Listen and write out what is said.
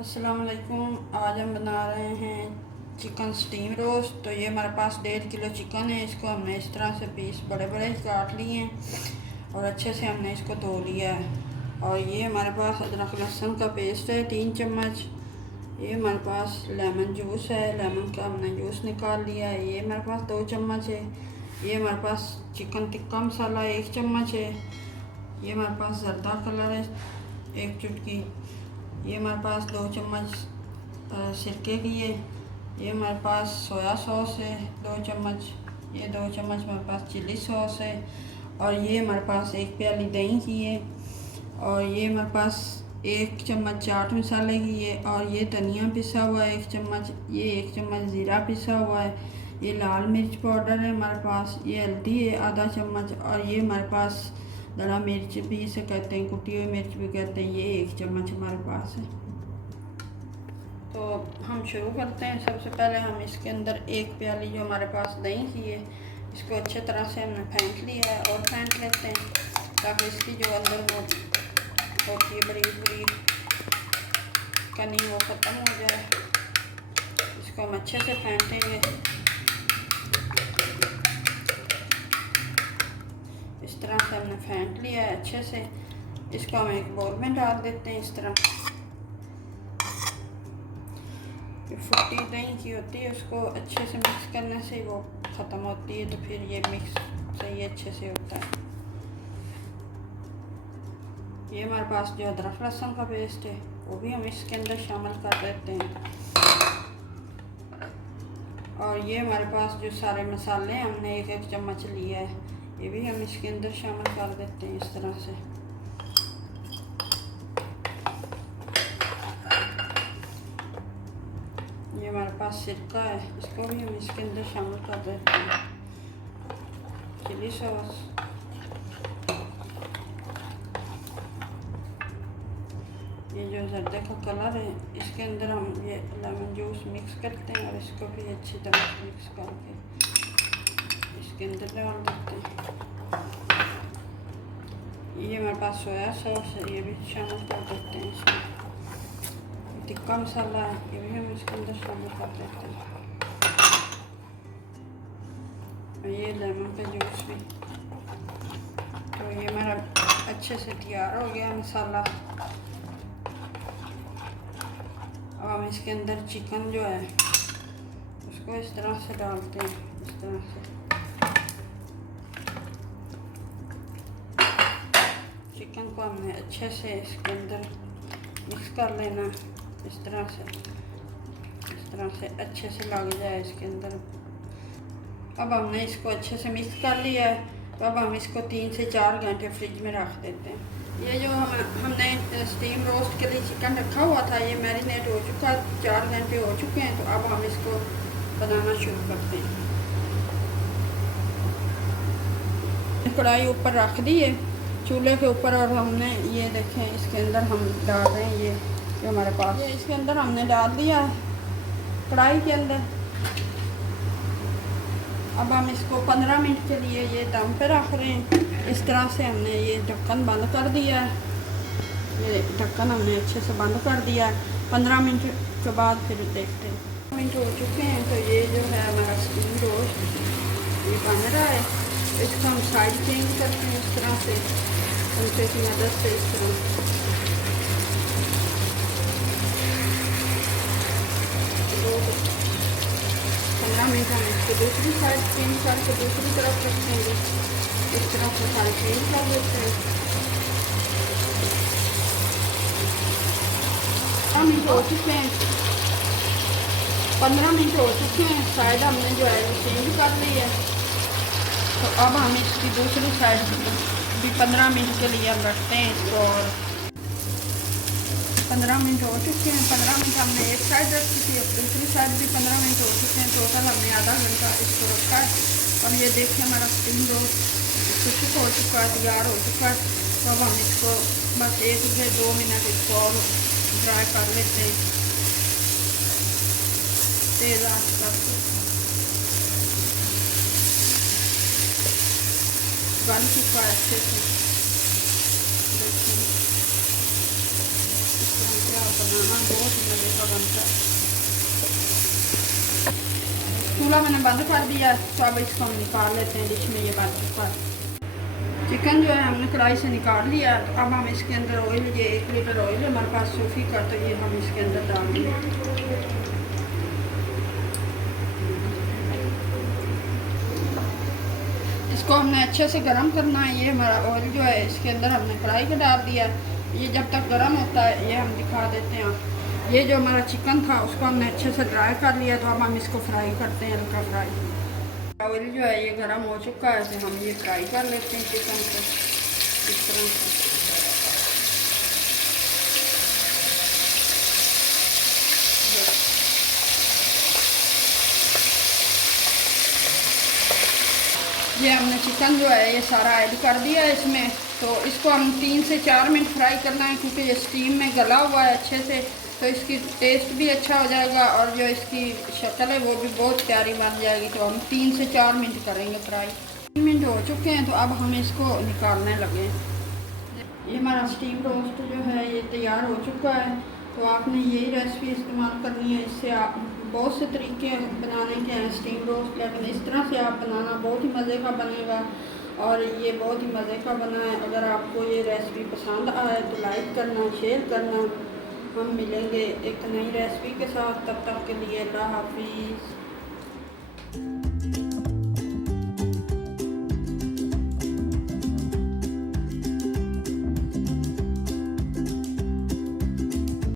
अस्सलाम वालेकुम। आज हम बना रहे हैं चिकन स्टीम रोस्ट। तो ये हमारे पास 1.5 किलो चिकन है। इसको हमने इस तरह से पीस बड़े बड़े काट लिए हैं और अच्छे से हमने इसको धो लिया है। और ये हमारे पास अदरक लहसुन का पेस्ट है 3 चम्मच। ये हमारे पास लेमन जूस है, लेमन का हमने जूस निकाल लिया है, ये हमारे पास 2 चम्मच है। ये हमारे पास चिकन टिक्का मसाला 1 चम्मच है। ये हमारे पास जर्दा कलर है 1 चुटकी। ये हमारे पास 2 चम्मच सिरके की है। ये हमारे पास सोया सॉस है 2 चम्मच। ये 2 चम्मच हमारे पास चिली सॉस है। और ये हमारे पास 1 प्याली दही की है। और ये हमारे पास 1 चम्मच चाट मसाले की है। और ये धनिया पिसा हुआ है 1 चम्मच। ये 1 चम्मच ज़ीरा पिसा हुआ है। ये लाल मिर्च पाउडर है हमारे पास। ये हल्दी है आधा चम्मच। और ये हमारे पास दड़ा मिर्च भी इसे कहते हैं, कुटी हुई मिर्च भी कहते हैं, ये 1 चम्मच हमारे पास है। तो हम शुरू करते हैं। सबसे पहले हम इसके अंदर 1 प्याली जो हमारे पास दही की है इसको अच्छे तरह से हमने फेंट लिया है और फेंट लेते हैं ताकि इसकी जो अंदर वो होती है बरीक बरीक कनी वो ख़त्म हो जाए। इसको हम अच्छे से फेंटेंगे। इस तरह से हमने फेंट लिया है अच्छे से। इसको हम एक बोल में डाल देते हैं इस तरह। फुट्टी दही की होती है उसको अच्छे से मिक्स करने से वो ख़त्म होती है, तो फिर ये मिक्स सही अच्छे से होता है। ये हमारे पास जो अदरक लहसुन का पेस्ट है वो भी हम इसके अंदर शामिल कर देते हैं। और ये हमारे पास जो सारे मसाले हमने 1-1 चम्मच लिया है ये भी हम इसके अंदर शामिल कर देते हैं इस तरह से। ये हमारे पास सिरका है इसको भी हम इसके अंदर शामिल कर देते हैं। चिली सॉस, ये जो जर्दे का कलर है इसके अंदर हम ये लेमन जूस मिक्स करते हैं और इसको भी अच्छी तरह से मिक्स करके इसके अंदर डाल देते हैं। ये हमारे पास सोया सॉस है ये भी शामिल कर देते हैं इसमें। टिक्का मसाला है ये भी हम इसके अंदर शामिल कर देते हैं। और ये लेमन का जूस भी। तो ये हमारा अच्छे से तैयार हो गया मसाला। अब हम इसके अंदर चिकन जो है उसको इस तरह से डालते हैं, इस तरह से। चिकन को हमने अच्छे से इसके अंदर मिक्स कर लेना इस तरह से अच्छे से लग जाए इसके अंदर। अब हमने इसको अच्छे से मिक्स कर लिया है। तो अब हम इसको 3 से 4 घंटे फ्रिज में रख देते हैं। ये जो हमने स्टीम रोस्ट के लिए चिकन रखा हुआ था ये मैरिनेट हो चुका, 4 घंटे हो चुके हैं। तो अब हम इसको बनाना शुरू करते हैं। कढ़ाई ऊपर रख दी है चूल्हे के ऊपर और हमने ये देखें इसके अंदर हम डाल रहे हैं ये जो हमारे पास ये इसके अंदर हमने डाल दिया कढ़ाई के अंदर। अब हम इसको 15 मिनट के लिए ये दम पे रख रहे हैं। इस तरह से हमने ये ढक्कन बंद कर दिया है। ये ढक्कन हमने अच्छे से बंद कर दिया है। 15 मिनट के बाद फिर देखते हैं। मिनट हो चुके हैं तो ये जो है हमारा स्टीम रोस्ट ये बन रहा है। इसको हम साइड चेंज करते हैं इस तरह से उनसे की मदद से। इस तरह 15 मिनट हम इसको दूसरी साइड चेंज करके दूसरी तरफ रखेंगे। इस तरह से साइड चेंज कर देते हैं। 15 मिनट हो चुके हैं। 15 मिनट हो चुके हैं। साइड हमने जो है वो चेंज कर ली है। तो अब हम इसकी दूसरी साइड भी 15 मिनट के लिए हम रखते हैं इसको। और 15 मिनट हो चुके हैं। 15 मिनट हमने एक साइड रखी थी, अब दूसरी साइड भी 15 मिनट हो चुके हैं। टोटल हमने आधा घंटा इसको रखा है। अब ये देखिए हमारा स्टीम रोस्ट खुश्क हो चुका है, तैयार हो चुका है। तो अब हम इसको बस 1 से 2 मिनट इसको और फ्राई कर लेते हैं तेज़ आंच करके। बन चुका है अच्छे से। देखिए से आप बनाना, बहुत ही मज़े का बनता है। चूल्हा मैंने बंद कर दिया, तो अब इसको हम निकाल लेते हैं डिश में। ये बन चुका है चिकन जो है, हमने कढ़ाई से निकाल लिया। तो अब हम इसके अंदर ऑयल, ये 1 लीटर ऑयल है हमारे पास सूफी का, तो ये हम इसके अंदर डाल देंगे। इसको हमने अच्छे से गर्म करना है। ये हमारा ऑयल जो है, इसके अंदर हमने कढ़ाई को डाल दिया। ये जब तक गर्म होता है, ये हम दिखा देते हैं। ये जो हमारा चिकन था, उसको हमने अच्छे से ड्राई कर लिया। तो अब हम इसको फ्राई करते हैं, हल्का फ्राई। ऑयल जो है ये गर्म हो चुका है, तो हम ये फ्राई कर लेते हैं चिकन को इस तरह से। ये हमने चिकन जो है ये सारा ऐड कर दिया है इसमें। तो इसको हम 3 से 4 मिनट फ्राई करना है, क्योंकि ये स्टीम में गला हुआ है अच्छे से। तो इसकी टेस्ट भी अच्छा हो जाएगा, और जो इसकी शक्ल है वो भी बहुत प्यारी बन जाएगी। तो हम 3 से 4 मिनट करेंगे फ्राई। 3 मिनट हो चुके हैं, तो अब हम इसको निकालने लगे। ये हमारा स्टीम रोस्ट जो है ये तैयार हो चुका है। तो आपने यही रेसिपी इस्तेमाल करनी है। इससे आप बहुत से तरीके बनाने के हैं स्टीम रोस्ट, लेकिन इस तरह से आप बनाना, बहुत ही मज़े का बनेगा। और ये बहुत ही मज़े का बना है। अगर आपको ये रेसिपी पसंद आए तो लाइक करना, शेयर करना। हम मिलेंगे एक नई रेसिपी के साथ, तब तक के लिए अल्लाह हाफिज़।